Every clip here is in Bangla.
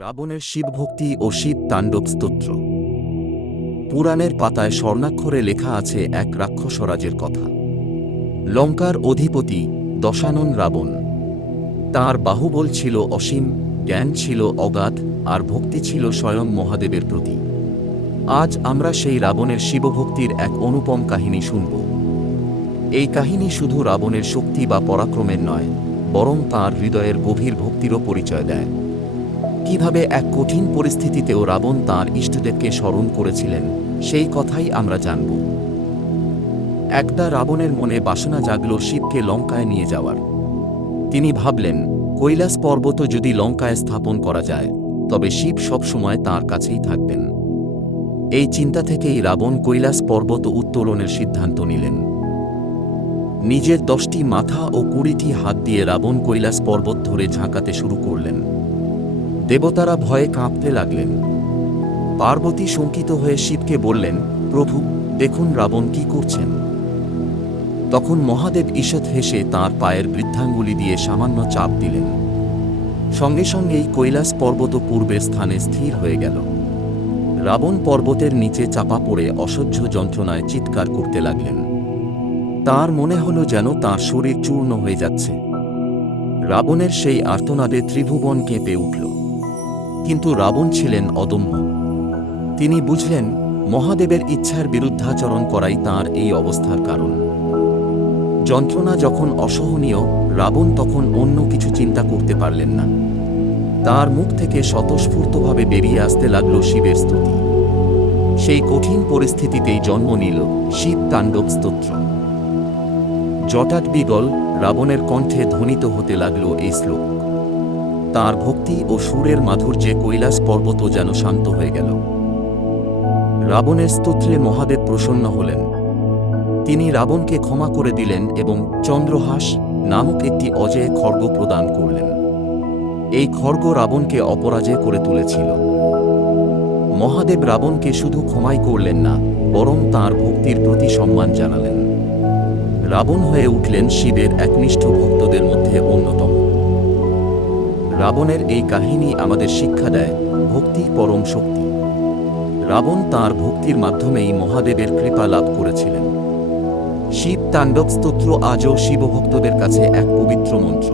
রাবণের শিবভক্তি ও শিব তাণ্ডব স্তোত্র। পুরাণের পাতায় স্বর্ণাক্ষরে লেখা আছে এক রাক্ষসরাজের কথা। লঙ্কার অধিপতি দশানন রাবণ। তার বাহুবল ছিল অসীম, জ্ঞান ছিল অগাধ, আর ভক্তি ছিল স্বয়ং মহাদেবের প্রতি। আজ আমরা সেই রাবণের শিবভক্তির এক অনুপম কাহিনী শুনব। এই কাহিনী শুধু রাবণের শক্তি বা পরাক্রমের নয়, বরং তাঁর হৃদয়ের গভীর ভক্তিরও পরিচয় দেয়। কীভাবে এক কঠিন পরিস্থিতিতেও রাবণ তাঁর ইষ্টদেবকে স্মরণ করেছিলেন, সেই কথাই আমরা জানব। একটা রাবণের মনে বাসনা জাগল শিবকে লঙ্কায় নিয়ে যাওয়ার। তিনি ভাবলেন, কৈলাস পর্বত যদি লঙ্কায় স্থাপন করা যায়, তবে শিব সবসময় তার কাছেই থাকবেন। এই চিন্তা থেকেই রাবণ কৈলাস পর্বত উত্তোলনের সিদ্ধান্ত নিলেন। নিজের দশটি মাথা ও কুড়িটি হাত দিয়ে রাবণ কৈলাস পর্বত ধরে ঝাঁকাতে শুরু করলেন। দেবতারা ভয়ে কাঁপতে লাগলেন। পার্বতী শঙ্কিত হয়ে শিবকে বললেন, প্রভু, দেখুন রাবণ কি করছেন। তখন মহাদেব ঈষৎ হেসে তাঁর পায়ের বৃদ্ধাঙ্গুলি দিয়ে সামান্য চাপ দিলেন। সঙ্গে সঙ্গেই কৈলাস পর্বত পূর্বের স্থানে স্থির হয়ে গেল। রাবণ পর্বতের নিচে চাপা পড়ে অসহ্য যন্ত্রণায় চিৎকার করতে লাগলেন। তার মনে হলো যেন তার শরীর চূর্ণ হয়ে যাচ্ছে। রাবণের সেই আর্তনাদে ত্রিভুবন কেঁপে উঠল। কিন্তু রাবণ ছিলেন অদম্য। তিনি বুঝলেন, মহাদেবের ইচ্ছার বিরুদ্ধাচরণ করাই তার এই অবস্থার কারণ। যন্ত্রণা যখন অসহনীয়, রাবণ তখন অন্য কিছু চিন্তা করতে পারলেন না। তার মুখ থেকে স্বতঃস্ফূর্তভাবে বেরিয়ে আসতে লাগল শিবের স্তুতি। সেই কঠিন পরিস্থিতিতেই জন্ম নিল শিব তাণ্ডব স্তোত্র। জটাট বিগল রাবণের কণ্ঠে ধ্বনিত হতে লাগল এই শ্লোক। তার ভক্তি ও সুরের মাধুর্যে কৈলাস পর্বত যেন শান্ত হয়ে গেল। রাবণের স্তোত্রে মহাদেব প্রসন্ন হলেন। তিনি রাবণকে ক্ষমা করে দিলেন এবং চন্দ্রহাস নামক একটি অজেয় খর্গ প্রদান করলেন। এই খর্গ রাবণকে অপরাজয় করে তুলেছিল। মহাদেব রাবণকে শুধু ক্ষমাই করলেন না, বরং তার ভক্তির প্রতি সম্মান জানালেন। রাবণ হয়ে উঠলেন শিবের একনিষ্ঠ ভক্তদের মধ্যে অন্যতম। রাবণের এই কাহিনী আমাদের শিক্ষা দেয় ভক্তি পরম শক্তি। রাবণ তার ভক্তির মাধ্যমেই মহাদেবের কৃপা লাভ করেছিলেন। শিব তাণ্ডব স্তোত্র আজও শিবভক্তদের কাছে এক পবিত্র মন্ত্র।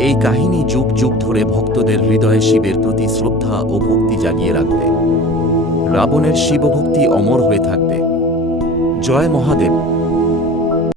এই কাহিনী যুগ যুগ ধরে ভক্তদের হৃদয়ে শিবের প্রতি শ্রদ্ধা ও ভক্তি জাগিয়ে রাখবে। রাবণের শিবভক্তি অমর হয়ে থাকবে। জয় মহাদেব।